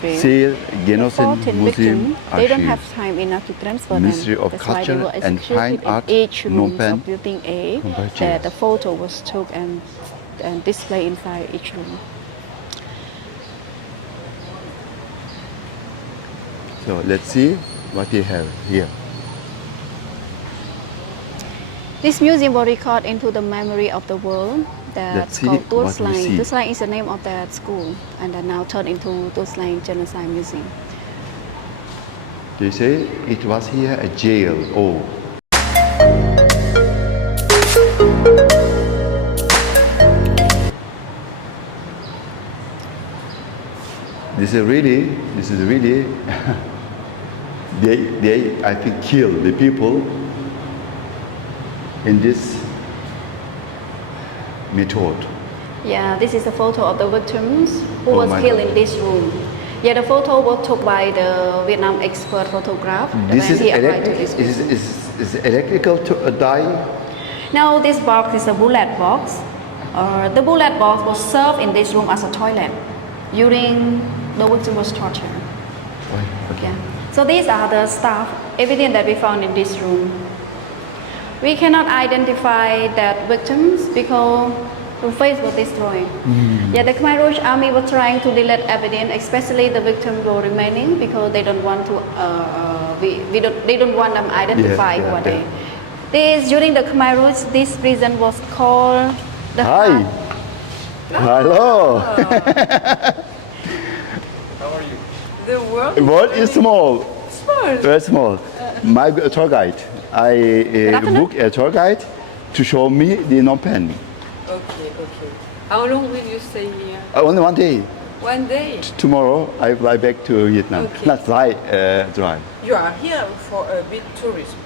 See Genoside 14 Museum victims, they don't have Archive, time enough to transfer Ministry them. of That's why they Culture were and Fine executed in Art, each room Phnom Penh, of building A. Cambodia. That the photo was took and displayed inside each room. So let's see what they have here. This museum was recorded into the memory of the world. That's Let's see called Tual what we Sleng. see. Tual Sleng is the name of that school, and then now turned into Tual Sleng Genoside Museum. They say it was here a jail. Oh. This is really, they I think killed the people in this method. Yeah, this is a photo of the victims who Oh was my killed God. in this room. Yeah, the photo was took by the Vietnam expert photographer. This is, he applied to this is electrical to die. Now this box is a bullet box. The bullet box was served in this room as a toilet during the victim was tortured. Yeah. So these are the stuff, evidence that we found in this room. We cannot identify that victims because the face was destroyed. Yeah, the Khmer Rouge army was trying to delete evidence, especially the victims were remaining because they don't want to. They don't want them identified who are they. This during the Khmer Rouge, this prison was called the. Hi. Hello. How are you? The world? The world is small. Small. Very small. My tour guide. I booked a tour guide to show me the Phnom Penh. Okay. How long will you stay here? Only 1 day. 1 day. Tomorrow I fly back to Vietnam. Okay. Not fly, drive. You are here for a bit tourism.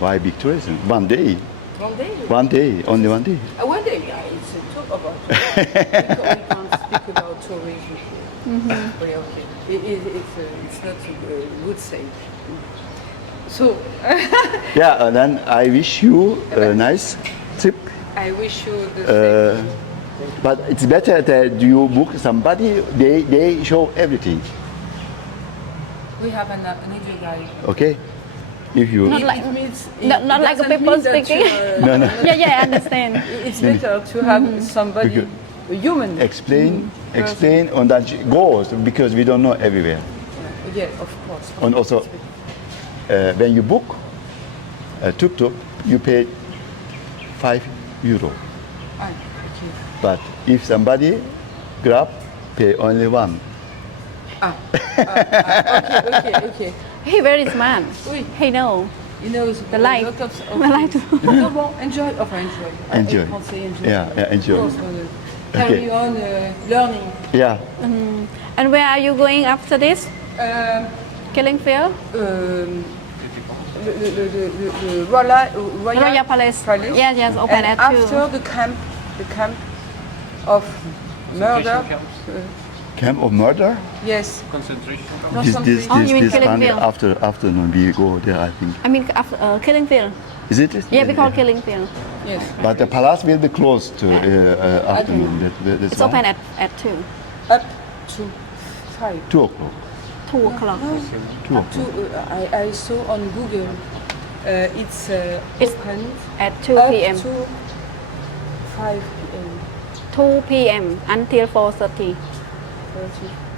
Why big tourism? 1 day. 1 day? 1 day. Only 1 day. 1 day, yeah, it's a talk about tourism. we can't speak about tourism here. Okay. It's not a good thing. So, Yeah, and then I wish you a nice trip. I wish you the same. But it's better that you book somebody, they show everything. We have another guy. Okay? If you Not like- It means not like a doesn't people mean that speaking. you No, no. Yeah, I understand. It's better to have somebody, a human. explain on that goes because we don't know everywhere. Yeah, of course. And also, when you book a tuk-tuk, you pay €5. Ah, okay. But if somebody grab, pay only one. Okay. He very smart. Oui. He know. You know, The life. The life. No, bon, enjoy. Enjoy. Enjoy. I can't say enjoy. Yeah, enjoy. Of course, carry on learning. Yeah. And where are you going after this? Killing Field? The Royal Palace. Yes, open and at 2. after the camp of murder. Camp of murder? Yes. Concentration camp. Not This something. mean Killing Sunday Field? afternoon we go there, I think. I mean, after, Killing Field. Is it? Yeah, we call Killing Field. Yes. But the palace will be closed to afternoon. That's It's why. open at 2. Up to 5. 2 o'clock. 2 o'clock. 2 Up o'clock. to I saw on Google. It's open At 2 up p.m. to 5 p.m. 2 p.m. until 4:30.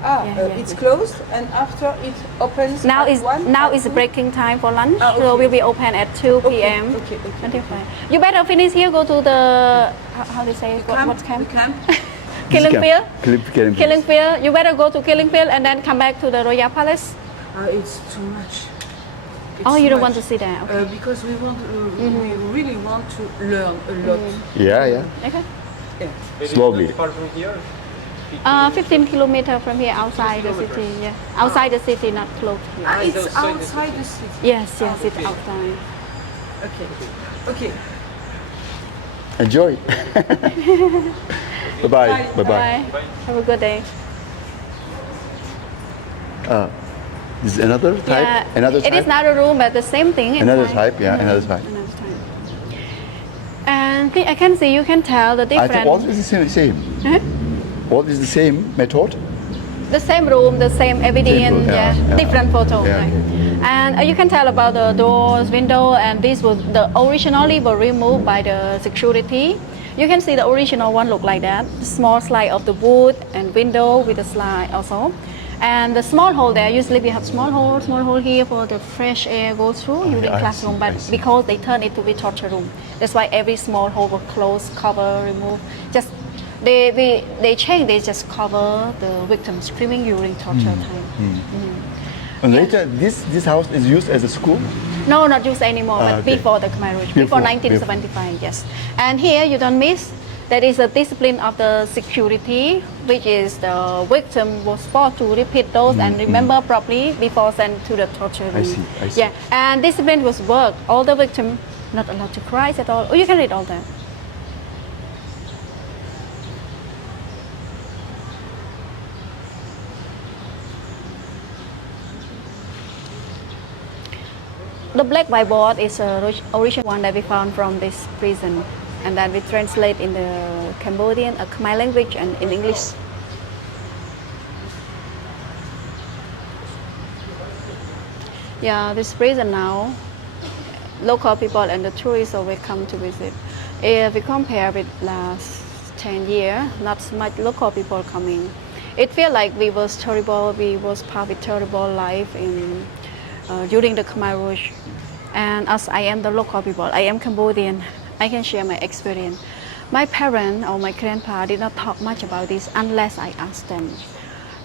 Yeah. It's closed and after it opens. Now at is 1, now at is 2. breaking time for lunch, Ah, so okay. we'll be open at 2 p.m. Okay. until 5. You better finish here. Go to the how do you say what camp? The camp. Killing Field. Killing Field. You better go to Killing Field and then come back to the Royal Palace. It's too much. Oh, you don't want to see that? Okay. Because we want, we really want to learn a lot. Yeah. Okay. Slowly. Far from here. 15 kilometers from here, outside the city. Yeah, outside the city, not close here. It's outside the city. Yes, it's outside. Okay. Enjoy. Bye-bye. Bye-bye. Bye. Have a good day. This is another type? Yeah, Another it type? is not a room, but the same thing. Another inside. type, yeah, another type. Another type. And I can see, you can tell the I think difference. all is the same. Huh? All is the same method? The same room, the same evidence, yeah. different photo. Yeah, right. okay. And you can tell about the doors, window, and these were originally were removed by the security. You can see the original one look like that. Small slide of the wood and window with a slide also. And the small hole there, usually we have small hole here for the fresh air go through during I classroom, see, I but see. because they turn it to be torture room. That's why every small hole was closed, cover, remove. Just they change, they just cover the victim screaming during torture time. And later, this house is used as a school? No, not used anymore, but Okay. before the Khmer Rouge, before 1975, yes. And here you don't miss, there is a discipline of the security, which is the victim was supposed to repeat those and remember properly before sent to the torture room. I see. Yeah, and discipline was work. All the victim not allowed to cry at all. Oh, you can read all that. The black whiteboard is a original one that we found from this prison, and then we translate in the Cambodian, Khmer language, and in English. Yeah, this prison now, local people and the tourists always come to visit. If we compare with last 10 years, not so much local people coming. It feels like we was terrible, we was part of terrible life in during the Khmer Rouge. And as I am the local people, I am Cambodian, I can share my experience. My parents or my grandpa did not talk much about this unless I asked them.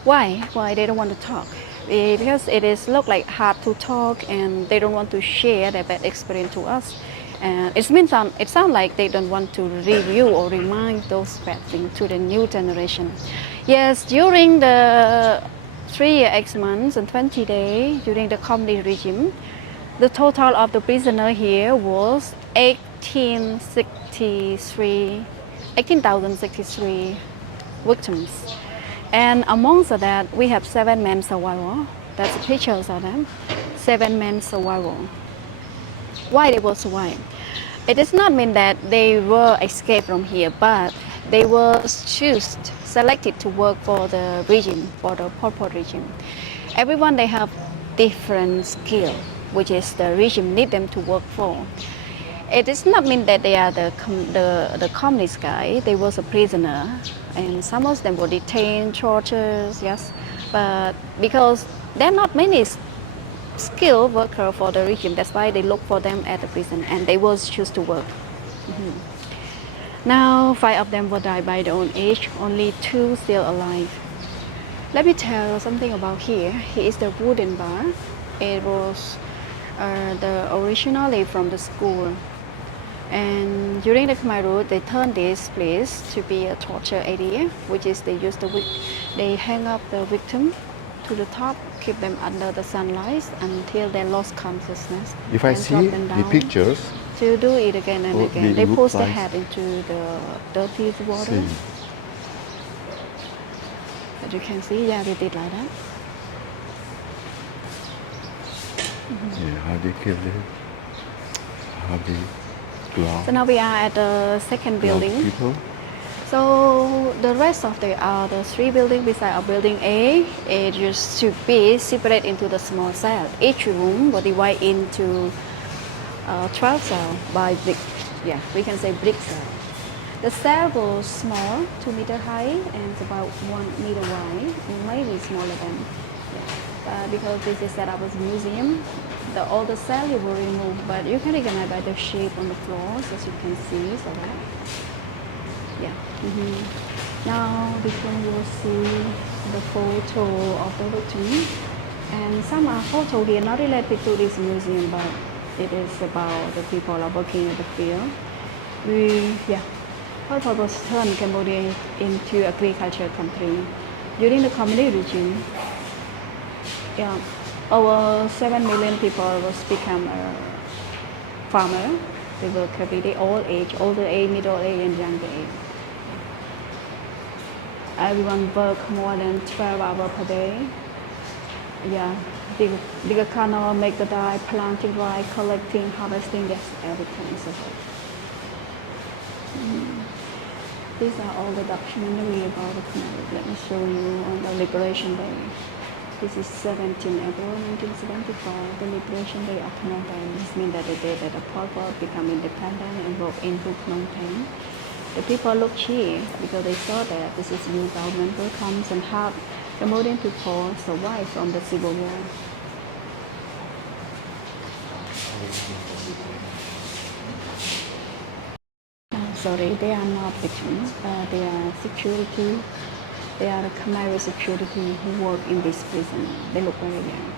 Why? Why they don't want to talk? Because it is look like hard to talk and they don't want to share their bad experience to us. And it sounds like they don't want to review or remind those bad things to the new generation. Yes, during the 3 years, 8 months and 20 days during the communist regime, the total of the prisoner here was 18,063 victims. And amongst that, we have 7 men survival. That's the pictures of them. 7 men survival. Why they were survived? It does not mean that they were escaped from here, but they were selected to work for the regime, for the Pol Pot regime. Everyone, they have different skill, which is the regime need them to work for. It does not mean that they are the communist guy. They was a prisoner, and some of them were detained, tortured, yes. But because there are not many skilled workers for the regime, that's why they look for them at the prison, and they was choose to work. Now 5 of them will die by their own age, only 2 still alive. Let me tell you something about here. Here is the wooden bar. It was originally from the school. And during the Khmer Rouge, they turned this place to be a torture area, which is they hang up the victim to the top, keep them under the sunlight until they lost consciousness. If I see the pictures, to do it again and again. They push the head into the dirty water. As you can see, yeah, they did like that. Yeah, how they kill them, how they drown. So now we are at the second building. People. So the rest of the 3 buildings beside our building A, it used to be separated into the small cell. Each room was divided into 12 cells by brick. Yeah, we can say brick cell. The cell was small, 2 meters high, and it's about 1 meter wide, maybe smaller than. Because this is set up as a museum, all the cells were removed, but you can recognize by the shape on the floors, as you can see. So that, yeah. Now this one you will see the photo of the victim, and some are photo here not related to this museum, but it is about the people are working in the field. Pol Pot was turned Cambodia into agriculture country during the communist regime. Yeah, over 7 million people was become a farmer. They work every day, all age, older age, middle age, and younger age. Everyone work more than 12 hours per day. Yeah, dig a canal, make the dye, planting rye, collecting, harvesting, that's everything. These are all the documentary about the Khmer Rouge. Let me show you on the Liberation Day. This is 17 April 1975, the Liberation Day of Phnom Penh. This means that the day that the Pol Pot become independent and broke into Phnom Penh. The people look here because they saw that this is new government will come and help Cambodian people survive from the civil war. Sorry, they are not victims. They are security. They are the Khmer Rouge security who work in this prison. They look very young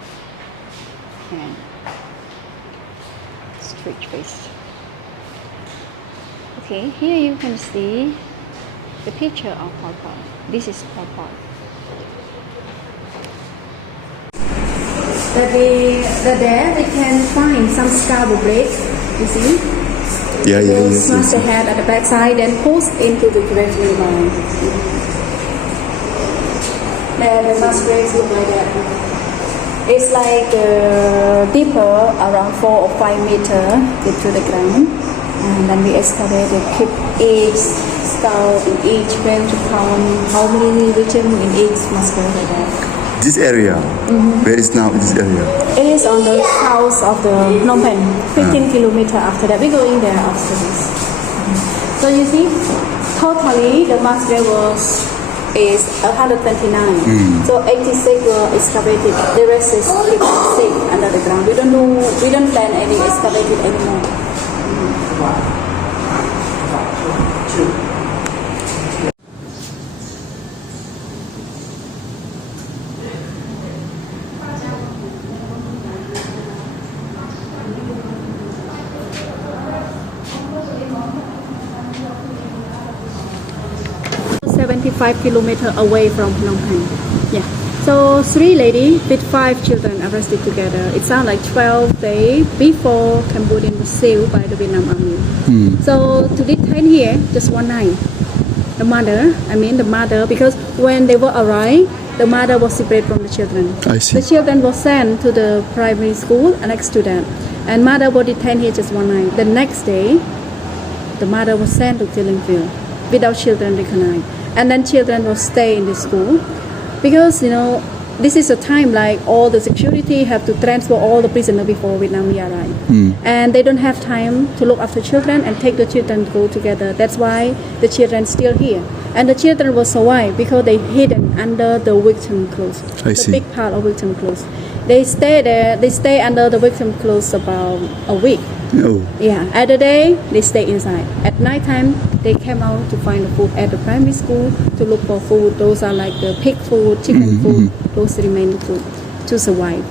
and straight faced. Okay, here you can see the picture of Pol Pot. This is Pol Pot. There we can find some scar break. You see? Smash the head at the back side and push into the gravely line. There the mass graves look like that. It's like deeper, around 4 or 5 meters deep to the ground. And then we excavate and keep each skull in each grave to count how many victims in each mass grave like that. This area, where is now this area? It is on the south of the Phnom Penh, 15 kilometers after that. We go in there after this. So you see, totally the mass grave is 129. So 86 were excavated. The rest is safe under the ground. We don't plan any excavated anymore. 75 kilometers away from Phnom Penh. Yeah. So 3 ladies with 5 children arrested together. It sounds like 12 days before Cambodia was sealed by the Vietnam Army. So to detain here, just one night. The mother, because when they were arrived, the mother was separated from the children. I see. The children were sent to the primary school next to that. And mother was detained here just one night. The next day, the mother was sent to killing field without children recognized. And then children will stay in the school because this is a time like all the security have to transfer all the prisoners before Vietnam arrive, and they don't have time to look after children and take the children to go together. That's why the children still here, and the children will survive because they hidden under the victim clothes. The big part of victim clothes. They stay there. They stay under the victim clothes about a week. Oh. Yeah. At the day, they stay inside. At night time, they came out to find the food at the primary school to look for food. Those are like the pig food, chicken food. Those remaining food to survive.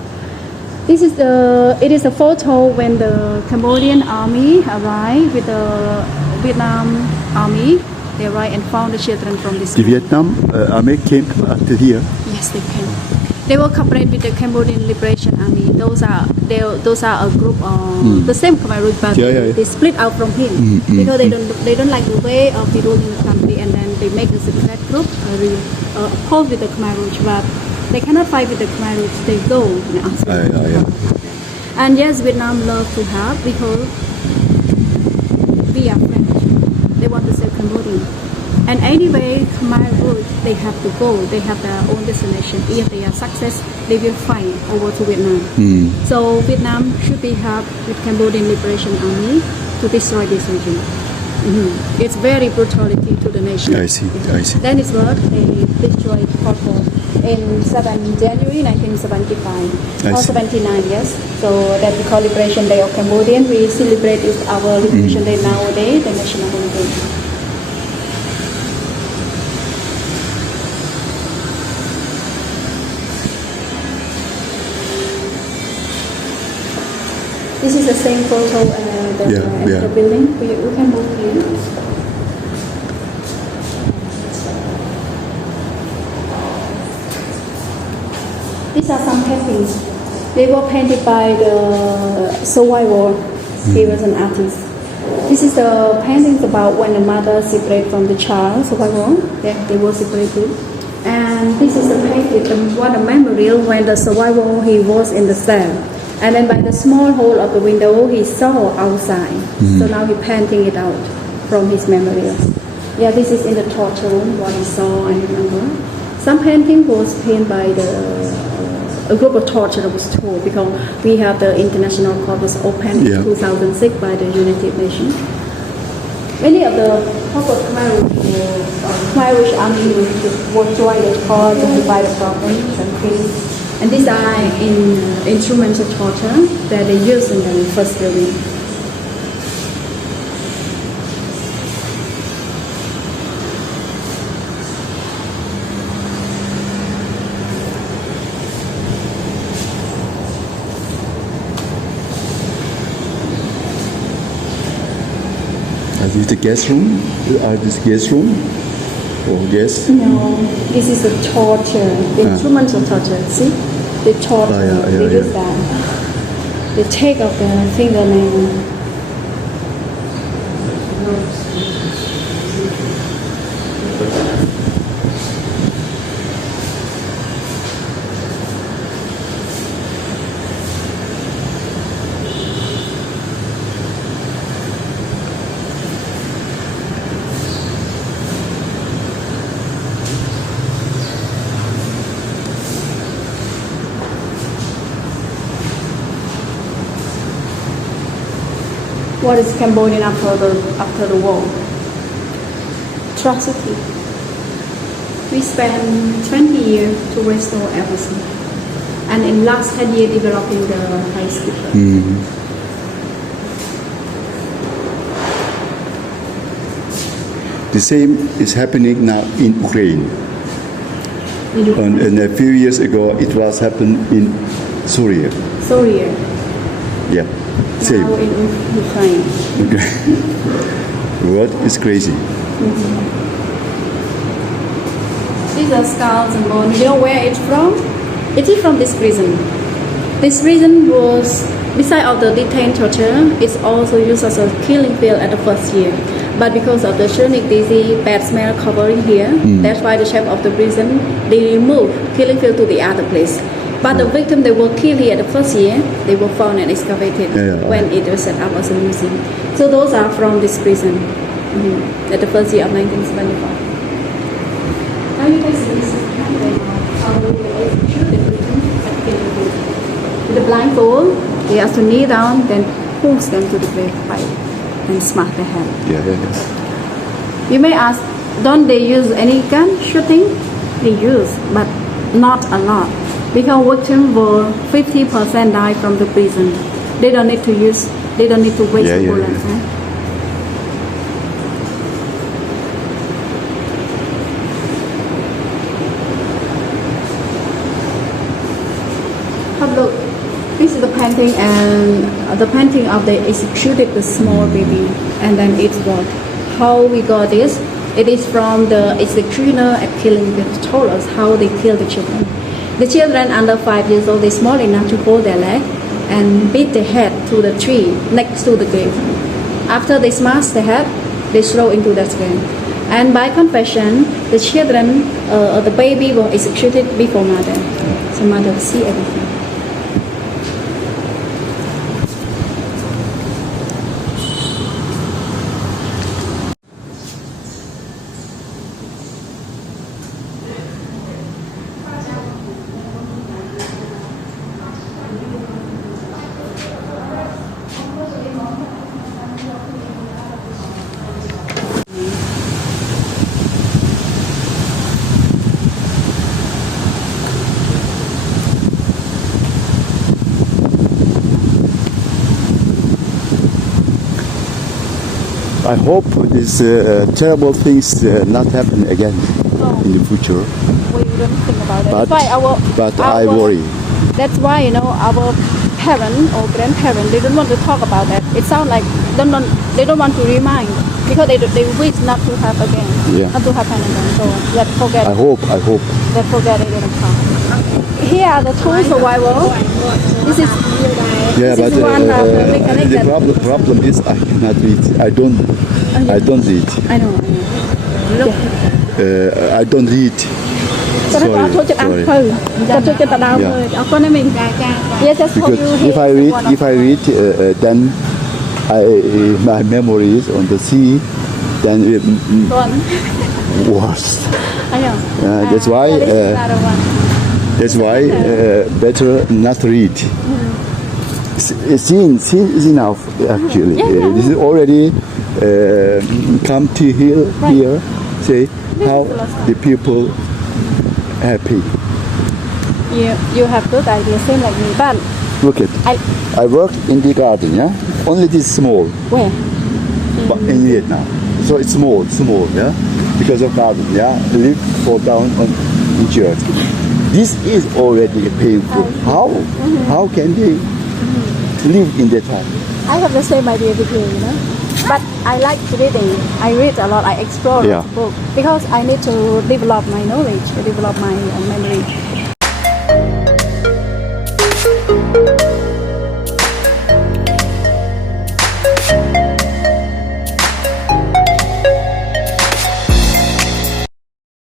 It is a photo when the Cambodian army arrived with the Vietnam army. They arrived and found the children from this. The Vietnam army came after here. Yes, they came. They will cooperate with the Cambodian Liberation Army. Those are a group of the same Khmer Rouge, but they split out from him because they don't like the way of the ruling the country, and then they make a separate group opposed with the Khmer Rouge, but they cannot fight with the Khmer Rouge. They go and yes, Vietnam love to help because we are French. They want to save Cambodia. And anyway, Khmer Rouge, they have to go. They have their own destination. If they are success, they will fight over to Vietnam. So Vietnam should be helped with Cambodian Liberation Army to destroy this region. It's very brutality to the nation. I see. Then it's what they destroyed Pol Pot in 7 January 1975 or 79, yes. So that we call Liberation Day of Cambodian. We celebrate it our Liberation Day nowadays, the national holiday. This is the same photo the building. We can move here. These are some paintings. They were painted by the survivor. He was an artist. This is the paintings about when the mother separated from the child, survivor. They were separated. And this is the painting, one memorial when the survivor he was in the cell. And then by the small hole of the window, he saw outside. So now he's painting it out from his memorials. Yeah, this is in the torture room, what I saw, I remember. Some painting was painted by a group of torturers too, because we have the International Court was opened in 2006 by the United Nations. Many of the Irish army will join the court to divide the problems and things. And these are instruments of torture that they use in the first building. Is this the guest room? This guest room? Or guest? No, this is the torture. The instruments of torture. See? They torture. They use that. They take off the fingernail. What is Cambodian after the war? Atrocity. We spent 20 years to restore everything, and in last 10 years developing the high school. The same is happening now in Ukraine. And a few years ago, it was happened in Syria. Syria. Yeah, same. Now in Ukraine. Okay. What is crazy? These are skulls and bones. You know where it's from? It is from this prison. This prison was, beside of the detained torture, it's also used as a killing field at the first year. But because of the chronic disease, bad smell covering here, that's why the chef of the prison, they removed killing field to the other place. But the victim they were killed here the first year, they were found and excavated when it was set up as a museum. So those are from this prison at the first year of 1975. Now you can see this is how they executed the victim at killing field. With the blindfold, they have to kneel down, then push them to the grave pipe and smash their head. You may ask, don't they use any gun shooting? They use, but not a lot. Because victims were 50% die from the prison. They don't need to use, they don't need to waste bullets. Look, this is the painting and the painting of the executed the small baby and then it's what? How we got this? It is from the executioner at killing field told us how they kill the children. The children under 5 years old, they're small enough to hold their leg and beat their head to the tree next to the grave. After they smash the head, they throw into that grave. And by confession, the children, the baby was executed before mother. So mother see everything. I hope these terrible things not happen again in the future. We don't think about it. But, That's why I worry. That's why our parents or grandparents they don't want to talk about that. It sounds like they don't want to remind because they wish not to have again, not to happen again. So let's forget. I hope. Let's forget it in the past. Here are the two survival. This is one the problem is I cannot read. I don't read. I know. I don't read. Sorry. Yes, just hold you Because here. if I read, then my memory is on the sea, then One. worse. I know. That's why. That is another one. That's why better not read. It's enough actually. This is already come to here. Say how the people happy. You have good idea, same like me. But Look at. I work in the garden. Yeah. Only this small. where? But in Vietnam. So it's small. Yeah. Because of garden. Yeah. Leaf fall down and injured. This is already painful. How can they live in that time? I have the same idea with you, you know. But I like reading. I read a lot. I explore Yeah. books because I need to develop my knowledge, to develop my memory.